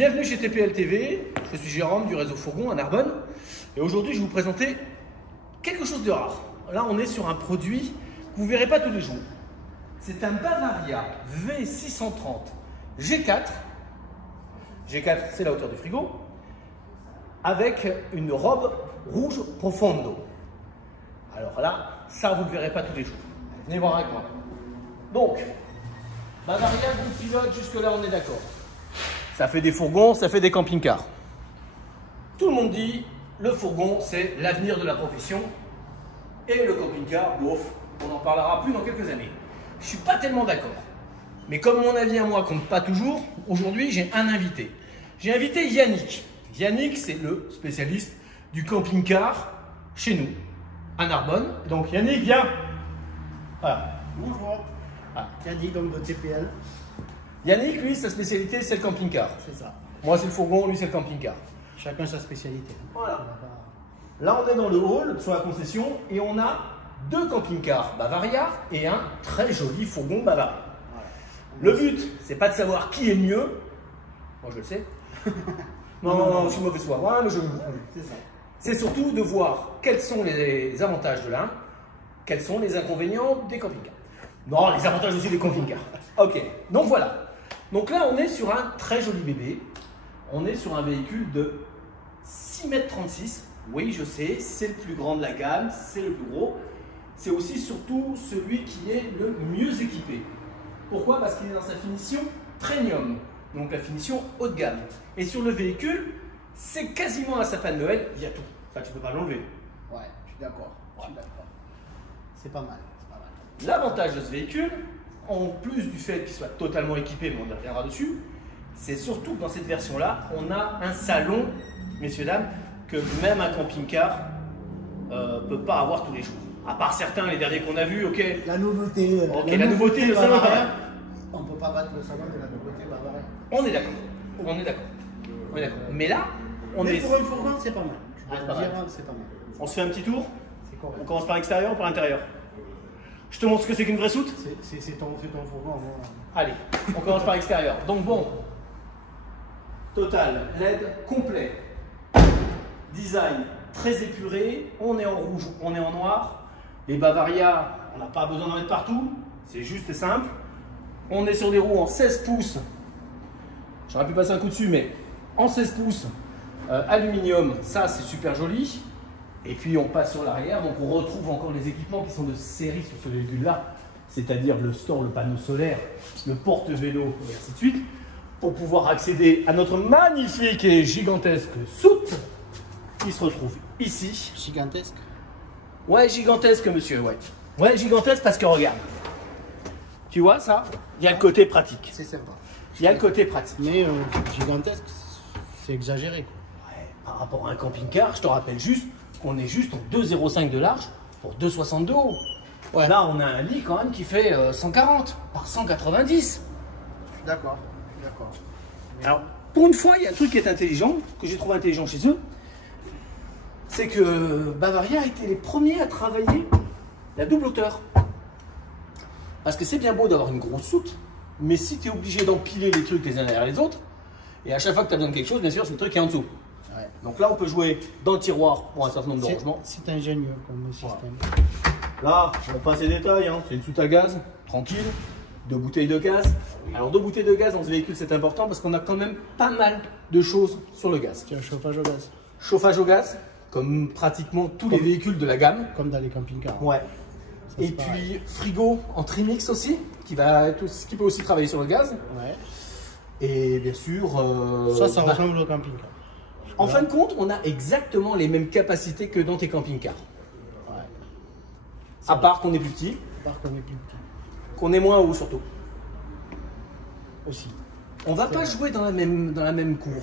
Bienvenue chez TPL TV, je suis Jérôme du réseau Fourgon à Narbonne et aujourd'hui je vais vous présenter quelque chose de rare. Là on est sur un produit que vous ne verrez pas tous les jours. C'est un Bavaria V630 G4. G4 c'est la hauteur du frigo avec une robe rouge profondo. Alors là, ça vous ne le verrez pas tous les jours. Venez voir avec moi. Donc, Bavaria, groupe pilote, jusque là on est d'accord. Ça fait des fourgons, ça fait des camping-cars. Tout le monde dit, le fourgon, c'est l'avenir de la profession. Et le camping-car, bof, on n'en parlera plus dans quelques années. Je ne suis pas tellement d'accord. Mais comme mon avis à moi compte pas toujours, aujourd'hui, j'ai un invité. J'ai invité Yannick. Yannick, c'est le spécialiste du camping-car chez nous, à Narbonne. Donc Yannick, viens. Voilà. Bonjour. Yannick, donc de TPL. Yannick, lui, sa spécialité, c'est le camping-car. C'est ça. Moi, c'est le fourgon, lui, c'est le camping-car. Chacun sa spécialité. Voilà. Là, on est dans le hall, sur la concession, et on a deux camping-cars Bavaria et un très joli fourgon Bavaria. Voilà. Le but, c'est pas de savoir qui est le mieux. Moi, je le sais. non, je suis mauvais foi. Ouais, mais c'est ça. C'est surtout de voir quels sont les avantages de l'un, quels sont les inconvénients des camping-cars. Non, les avantages aussi des camping-cars. Ok, donc voilà. Donc là, on est sur un très joli bébé. On est sur un véhicule de 6,36 m. Oui, je sais, c'est le plus grand de la gamme, c'est le plus gros. C'est aussi surtout celui qui est le mieux équipé. Pourquoi? Parce qu'il est dans sa finition premium, donc la finition haut de gamme. Et sur le véhicule, c'est quasiment un sapin de Noël, il y a tout. Enfin, tu ne peux pas l'enlever. Ouais, je suis d'accord. C'est pas mal. L'avantage de ce véhicule, en plus du fait qu'il soit totalement équipé, mais on y reviendra dessus, c'est surtout que dans cette version-là, on a un salon, messieurs, dames, que même un camping-car ne peut pas avoir tous les jours. À part certains, les derniers qu'on a vus, ok. La nouveauté. Ok, la nouveauté, le salon Bavaria. On ne peut pas battre le salon de la nouveauté Bavaria. On est d'accord. On est d'accord. On est d'accord. Mais là, on est. Pour un fourgon, c'est pas mal. C'est pas mal. C'est pas mal. On se fait un petit tour. C'est correct. On commence par l'extérieur ou par l'intérieur? Je te montre ce que c'est qu'une vraie soute. C'est ton fourgon. Moi. Allez, on commence par l'extérieur. Donc bon, total, LED complet, design très épuré, on est en rouge, on est en noir. Les Bavaria, on n'a pas besoin d'en mettre partout, c'est juste et simple. On est sur des roues en 16 pouces, j'aurais pu passer un coup dessus, mais en 16 pouces, aluminium, ça c'est super joli. Et puis on passe sur l'arrière, donc on retrouve encore les équipements qui sont de série sur ce véhicule-là, c'est-à-dire le store, le panneau solaire, le porte-vélo, et ainsi de suite, pour pouvoir accéder à notre magnifique et gigantesque soute qui se retrouve ici. Gigantesque. Ouais, gigantesque, monsieur, ouais. Ouais, gigantesque parce que regarde, tu vois ça? Il y a le côté pratique. C'est sympa. Il y a le côté pratique. Mais gigantesque, c'est exagéré, quoi. Ouais, par rapport à un camping-car, je te rappelle juste qu'on est juste en 2,05 de large pour 2,60 de haut. Ouais. Là, on a un lit quand même qui fait 140 par 190. Je suis d'accord. Alors, pour une fois, il y a un truc qui est intelligent, que j'ai trouvé intelligent chez eux, c'est que Bavaria a été les premiers à travailler la double hauteur. Parce que c'est bien beau d'avoir une grosse soute, mais si tu es obligé d'empiler les trucs les uns derrière les autres, et à chaque fois que tu as besoin de quelque chose, bien sûr, c'est le truc qui est en dessous. Ouais. Donc là, on peut jouer dans le tiroir pour un certain nombre de rangements. C'est ingénieux comme système. Là, on passe les détails, hein. C'est une soute à gaz, tranquille, 2 bouteilles de gaz. Alors 2 bouteilles de gaz dans ce véhicule, c'est important parce qu'on a quand même pas mal de choses sur le gaz. Tiens, chauffage au gaz. Chauffage au gaz, comme pratiquement tous les véhicules de la gamme. Comme dans les camping-cars. Ouais. Ça, Et puis frigo en trimix aussi, qui peut aussi travailler sur le gaz. Ouais. Et bien sûr... Ça ressemble au camping-car. En fin de compte, on a exactement les mêmes capacités que dans tes camping-cars. Ouais. À part qu'on est plus petit, Par contre, on est plus petit. qu'on est moins haut surtout. Aussi. On va pas jouer dans la même cour.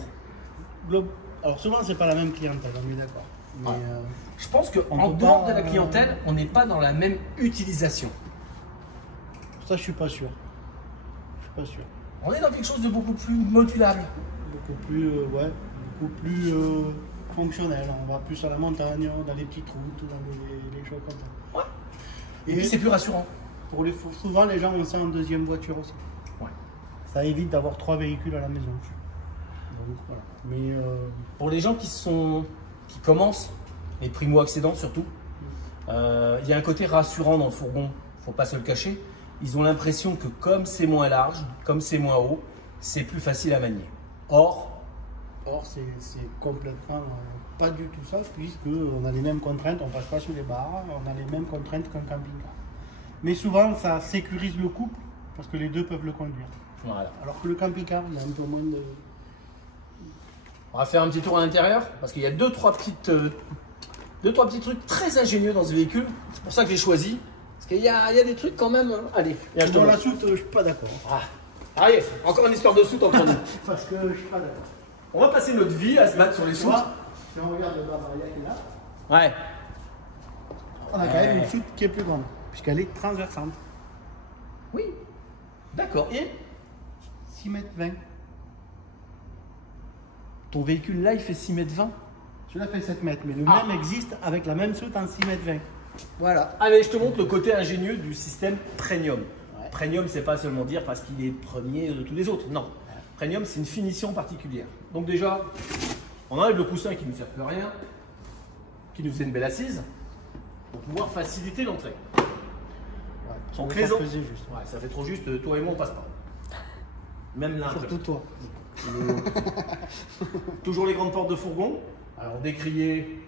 Alors souvent, c'est pas la même clientèle, on est d'accord. Mais Je pense qu'en On peut dehors pas, de la clientèle, on n'est pas dans la même utilisation. ça, je suis pas sûr. On est dans quelque chose de beaucoup plus modulable. Beaucoup plus fonctionnel. On va plus à la montagne, dans les petites routes, dans les choses comme ça. Ouais. Et puis c'est plus rassurant. Souvent, les gens ont ça en deuxième voiture aussi. Ouais. Ça évite d'avoir 3 véhicules à la maison. voilà. Mais Pour les gens qui commencent, les primo-accédants surtout, il y a un côté rassurant dans le fourgon, faut pas se le cacher. Ils ont l'impression que comme c'est moins large, comme c'est moins haut, c'est plus facile à manier. Or, c'est complètement pas du tout ça, puisqu'on a les mêmes contraintes, on passe pas sur les barres, on a les mêmes contraintes qu'un camping-car. Mais souvent, ça sécurise le couple, parce que les deux peuvent le conduire. voilà. Alors que le camping-car, il y a un peu moins de... On va faire un petit tour à l'intérieur, parce qu'il y a deux, trois petits trucs très ingénieux dans ce véhicule. C'est pour ça que j'ai choisi. Parce qu'il y a des trucs quand même. Allez, viens, je te Dans la montre. soute, je suis pas d'accord. Ah. Allez, encore une histoire de soute entre nous. Parce que je suis pas d'accord. On va passer notre vie à se battre sur les Tu soutes. vois, si on regarde le Bavaria qui est là, Ouais. on a quand même une soute qui est plus grande, puisqu'elle est transversante. Oui. D'accord. Et 6 mètres 20. ton véhicule là, il fait 6 mètres 20. Celui-là fait 7 mètres, mais le Ah. même existe avec la même soute en 6 mètres 20. Voilà. Allez, je te montre le côté ingénieux du système Premium. Ouais. Premium, c'est pas seulement dire parce qu'il est premier de tous les autres. Non. Premium, c'est une finition particulière. Donc déjà, on enlève le coussin qui ne sert plus à rien, qui nous faisait une belle assise, pour pouvoir faciliter l'entrée. Ouais. Donc Ça les ans. faisait juste. Ouais, ça fait trop juste, toi et moi on passe pas. Même là. un peu. Surtout toi. Toujours les grandes portes de fourgon. Alors décriées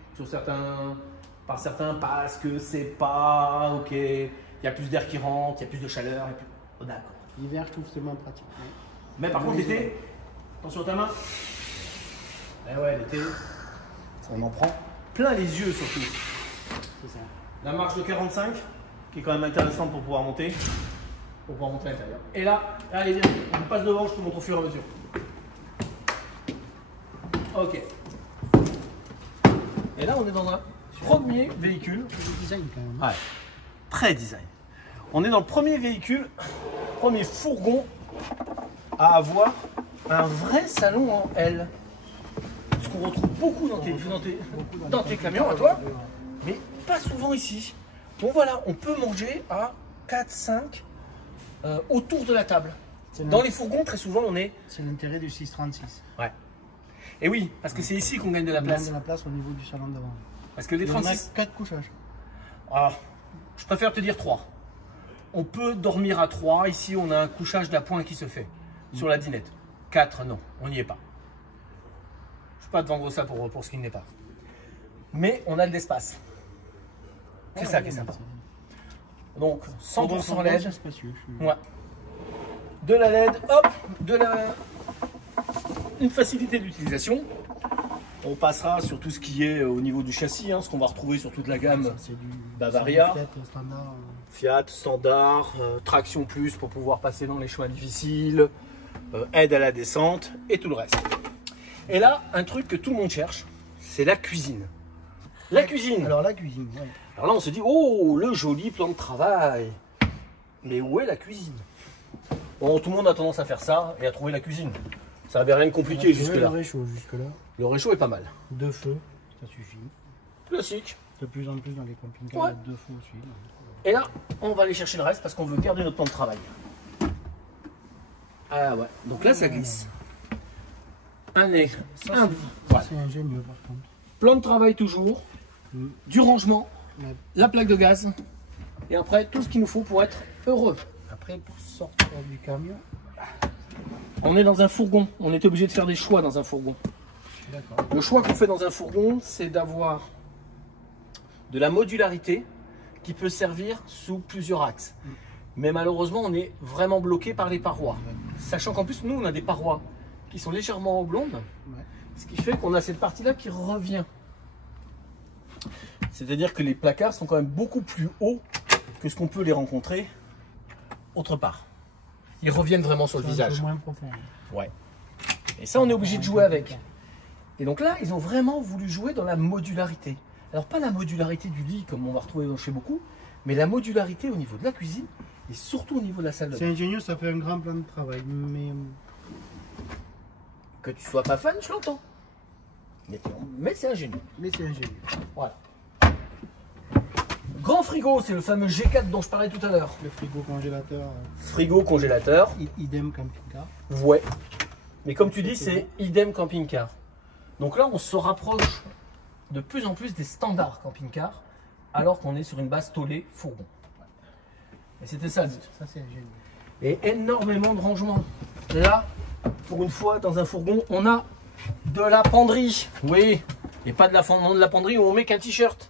par certains parce que c'est pas ok. Il y a plus d'air qui rentre, il y a plus de chaleur. Et puis... Oh, d'accord. L'hiver, je trouve que c'est moins pratique. Mais par contre l'été, attention à ta main. Eh ouais, l'été, on en prend plein les yeux surtout. C'est ça. La marche de 45, qui est quand même intéressante pour pouvoir monter. Pour pouvoir monter à l'intérieur. Et là, allez viens, on passe devant, je te montre au fur et à mesure. Ok. Et là, on est dans un premier véhicule. C'est du design quand même. Ouais. Très design. On est dans le premier véhicule, premier fourgon à avoir un vrai salon en L. Ce qu'on retrouve beaucoup dans tes camions à toi, mais pas souvent ici. Bon voilà, on peut manger à 4-5 autour de la table. Dans les fourgons, très souvent, on est... C'est l'intérêt du 636. Ouais. Et oui, parce que c'est ici qu'on gagne de la On place. gagne de la place au niveau du salon devant. Parce que les Il y en a 36... 4 couchages. Alors, je préfère te dire 3. On peut dormir à 3. Ici, on a un couchage d'appoint qui se fait sur la dinette. 4, non, on n'y est pas. Je ne peux pas te vendre ça pour ce qu'il n'est pas. Mais on a de l'espace. C'est ça qui est sympa. Donc, 100% LED. C'est spacieux. Ouais. De la LED, hop, une facilité d'utilisation. On passera sur tout ce qui est au niveau du châssis, hein, ce qu'on va retrouver sur toute la gamme C'est du Bavaria. c'est du Fiat standard. Fiat, standard, traction plus pour pouvoir passer dans les chemins difficiles, aide à la descente et tout le reste. Et là, un truc que tout le monde cherche, c'est la cuisine. La cuisine. Alors la cuisine, ouais. Alors là, on se dit, oh, le joli plan de travail. Mais où est la cuisine? Bon, tout le monde a tendance à faire ça et à trouver la cuisine. Ça n'avait rien de compliqué jusque-là. Le réchaud jusque-là. Le réchaud est pas mal. 2 feux, ça suffit. Classique. De plus en plus dans les camping-cars, Ouais. il y a 2 feux aussi. Et là, on va aller chercher le reste parce qu'on veut garder notre plan de travail. Ah ouais, donc là, ça glisse. Un nez. Voilà. C'est ingénieux par contre. Plan de travail toujours. Du rangement. Ouais. La plaque de gaz. Et après, tout ce qu'il nous faut pour être heureux. Après, pour sortir du camion, On est dans un fourgon. On est obligé de faire des choix dans un fourgon. d'accord. Le choix qu'on fait dans un fourgon, c'est d'avoir de la modularité qui peut servir sous plusieurs axes. Mais malheureusement, on est vraiment bloqué par les parois. Sachant qu'en plus, nous, on a des parois qui sont légèrement oblongues, Ouais. ce qui fait qu'on a cette partie-là qui revient. C'est-à-dire que les placards sont quand même beaucoup plus hauts que ce qu'on peut les rencontrer autre part. Ils reviennent vraiment sur le C'est un peu visage. moins profond. Ouais. Et ça, on est obligé de jouer avec. Et donc là, ils ont vraiment voulu jouer dans la modularité. Alors pas la modularité du lit comme on va retrouver chez beaucoup, mais la modularité au niveau de la cuisine et surtout au niveau de la salle de C'est bain. ingénieux, ça fait un grand plan de travail, mais Que tu sois pas fan, je l'entends. Mais c'est ingénieux. c'est ingénieux. Voilà. Grand frigo, c'est le fameux G4 dont je parlais tout à l'heure. Le frigo congélateur, Frigo, congélateur, idem camping-car. ouais. Mais comme tu dis, c'est idem camping-car. Donc là, on se rapproche de plus en plus des standards camping-car, alors qu'on est sur une base tôlée fourgon. Et c'était ça le but. Ça, c'est génial. Et énormément de rangements. Là, pour une fois, dans un fourgon, on a de la penderie. Oui, et pas de la penderie où on met qu'un t-shirt.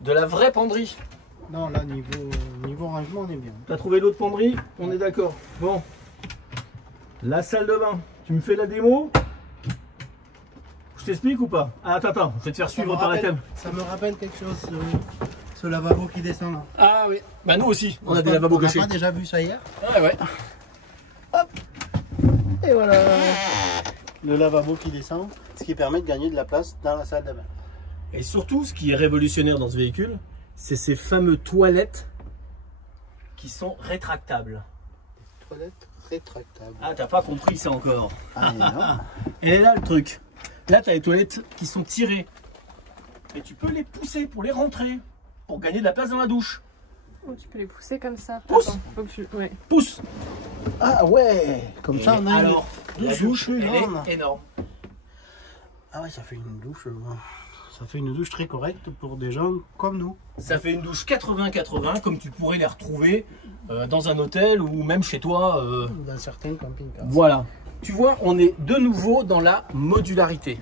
De la vraie penderie. Non, là, niveau rangement, on est bien. T'as trouvé l'autre penderie? On est d'accord. Bon. La salle de bain. Tu me fais la démo? Je t'explique ou pas? Ah, attends, je vais te faire suivre par la cam. Ça me rappelle quelque chose, ce lavabo qui descend là. Ah oui. Bah nous aussi, on a des lavabos cachés. On a déjà vu ça hier. Ouais. Hop. Et voilà. Le lavabo qui descend, ce qui permet de gagner de la place dans la salle de bain. Et surtout, ce qui est révolutionnaire dans ce véhicule, c'est ces fameux toilettes qui sont rétractables. Toilette rétractable. Ah, t'as pas compris ça encore. Ah, non. Et là, le truc. Là, tu as les toilettes qui sont tirées. Et tu peux les pousser pour les rentrer. Pour gagner de la place dans la douche. Oh, tu peux les pousser comme ça. Pousse. Attends, faut que je... Ouais. Pousse. Ah ouais. Comme ça, on a alors, une la douche, elle grande. est énorme. Ah ouais, ça fait une douche. Ça fait une douche très correcte pour des gens comme nous. Ça fait une douche 80-80, comme tu pourrais les retrouver dans un hôtel ou même chez toi. Dans certains camping-cars. Voilà. Tu vois, on est de nouveau dans la modularité.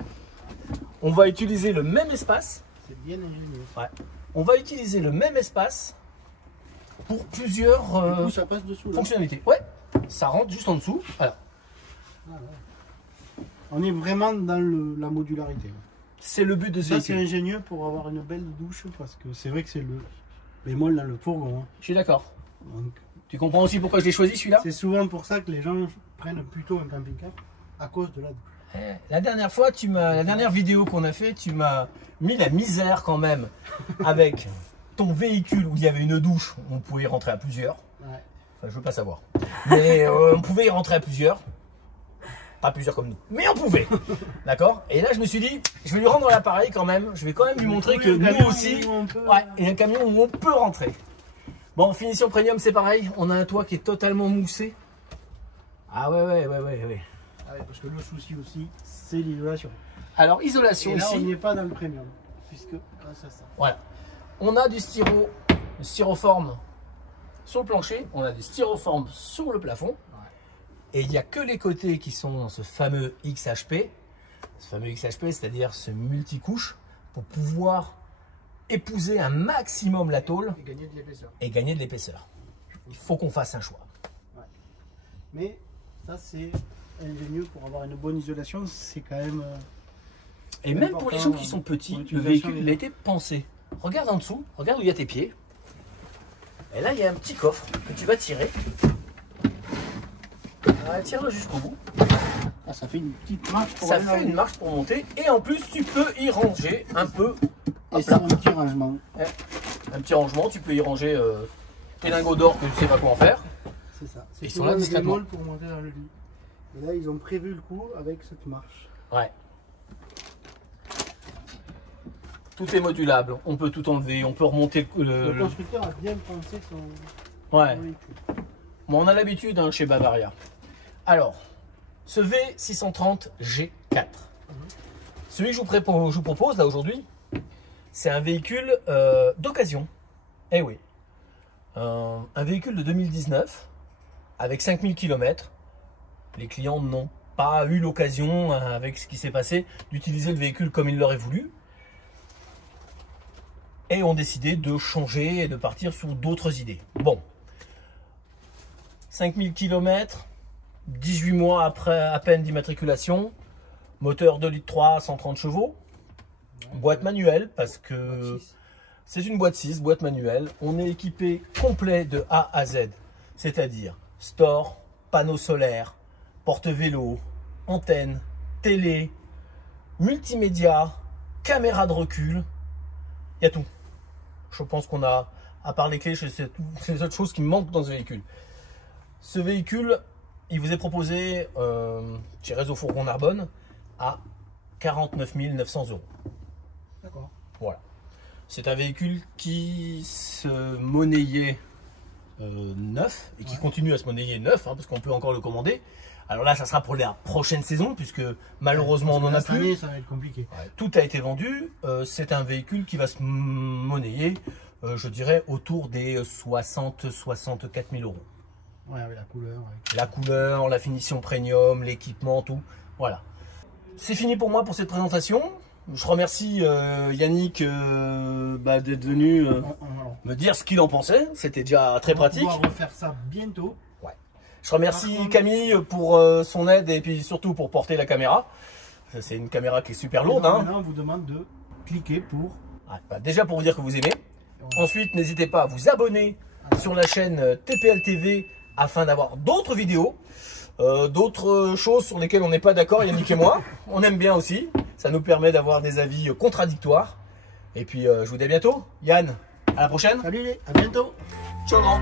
On va utiliser le même espace. C'est bien ingénieux. Ouais. On va utiliser le même espace pour plusieurs Du coup, ça passe dessous là. fonctionnalités. Ouais, ça rentre juste en dessous. Voilà. Ah ouais. On est vraiment dans la modularité. C'est le but de ce Ça, c'est véhicule. ingénieux pour avoir une belle douche parce que c'est vrai que c'est le bémol dans le fourgon. Hein. Je suis d'accord. Donc, Tu comprends aussi pourquoi je l'ai choisi celui-là? c'est souvent pour ça que les gens prennent plutôt un camping-car à cause de la douche. La dernière fois, la dernière vidéo qu'on a fait, tu m'as mis la misère quand même avec ton véhicule où il y avait une douche, on pouvait y rentrer à plusieurs. Ouais. Enfin, je veux pas savoir. Mais on pouvait y rentrer à plusieurs. Pas plusieurs comme nous, mais on pouvait. D'accord? Et là, je me suis dit, je vais lui rendre l'appareil quand même. Je vais quand même lui montrer que nous aussi, ouais, il y a un camion où on peut rentrer. Bon, finition premium, c'est pareil. On a un toit qui est totalement moussé. Ah ouais. Ah ouais, parce que le souci aussi, c'est l'isolation. Alors, isolation Et là, on ici. n'est pas dans le premium, puisque grâce à ça. Voilà. On a du styroforme sur le plancher. On a du styroforme sur le plafond. Et il n'y a que les côtés qui sont dans ce fameux XHP. Ce fameux XHP, c'est-à-dire ce multicouche, pour pouvoir épouser un maximum la tôle Et gagner de l'épaisseur. et gagner de l'épaisseur. Il faut qu'on fasse un choix. Ouais. Mais ça, c'est ingénieux pour avoir une bonne isolation. C'est quand même. Et même pour les gens qui sont petits, le véhicule il a été pensé. Regarde en dessous, regarde où il y a tes pieds. Et là, il y a un petit coffre que tu vas tirer. Tire-le jusqu'au bout. Ah, ça fait une petite marche pour Ça aller fait dans une marche pour monter. Et en plus, tu peux y ranger un peu. Et Hop c'est là. un petit rangement. Un petit rangement. Tu peux y ranger tes lingots d'or que tu sais pas quoi en faire. C'est ça. Ils C'est sont là le discrètement. bémol pour monter dans le lit. Et là, ils ont prévu le coup avec cette marche. Ouais. Tout est modulable. On peut tout enlever. On peut remonter Le constructeur a bien pensé son Ouais. véhicule. Bon, on a l'habitude hein, chez Bavaria. Alors, ce V630 G4. Celui que je vous propose là aujourd'hui, c'est un véhicule d'occasion. Eh oui. Un véhicule de 2019 avec 5000 km. Les clients n'ont pas eu l'occasion, avec ce qui s'est passé, d'utiliser le véhicule comme ils l'auraient voulu. Et ont décidé de changer et de partir sur d'autres idées. Bon. 5000 km, 18 mois après à peine d'immatriculation, moteur 2,3 litres, 130 chevaux, boîte manuelle parce que c'est une boîte 6, boîte manuelle. On est équipé complet de A à Z, c'est-à-dire store, panneaux solaires, porte-vélo, antenne, télé, multimédia, caméra de recul, il y a tout. Je pense qu'on a, à part les clés, c'est les autres choses qui me manquent dans ce véhicule. Ce véhicule, il vous est proposé chez Réseau Fourgon Narbonne à 49 900 €. D'accord. Voilà. C'est un véhicule qui se monnayait neuf et qui continue à se monnayer neuf, hein, parce qu'on peut encore le commander, Alors là, ça sera pour la prochaine saison, puisque malheureusement, on n'en a Cette plus. année, ça va être compliqué. Ouais, tout a été vendu. C'est un véhicule qui va se monnayer, je dirais, autour des 60-64 000 euros. Ouais, avec la couleur. La couleur, la finition premium, l'équipement, tout. Voilà. C'est fini pour moi pour cette présentation. Je remercie Yannick d'être venu me dire ce qu'il en pensait. C'était déjà très pratique. On va pouvoir refaire ça bientôt. Ouais. Je remercie Camille pour son aide et puis surtout pour porter la caméra. C'est une caméra qui est super lourde. Hein. Maintenant, on vous demande de cliquer pour... Ouais, déjà pour vous dire que vous aimez. Ensuite, n'hésitez pas à vous abonner sur la chaîne TPL TV afin d'avoir d'autres vidéos. D'autres choses sur lesquelles on n'est pas d'accord, Yannick et moi. On aime bien aussi. Ça nous permet d'avoir des avis contradictoires. Et puis, je vous dis à bientôt. Yann, à la prochaine. Salut, à bientôt. Ciao grand.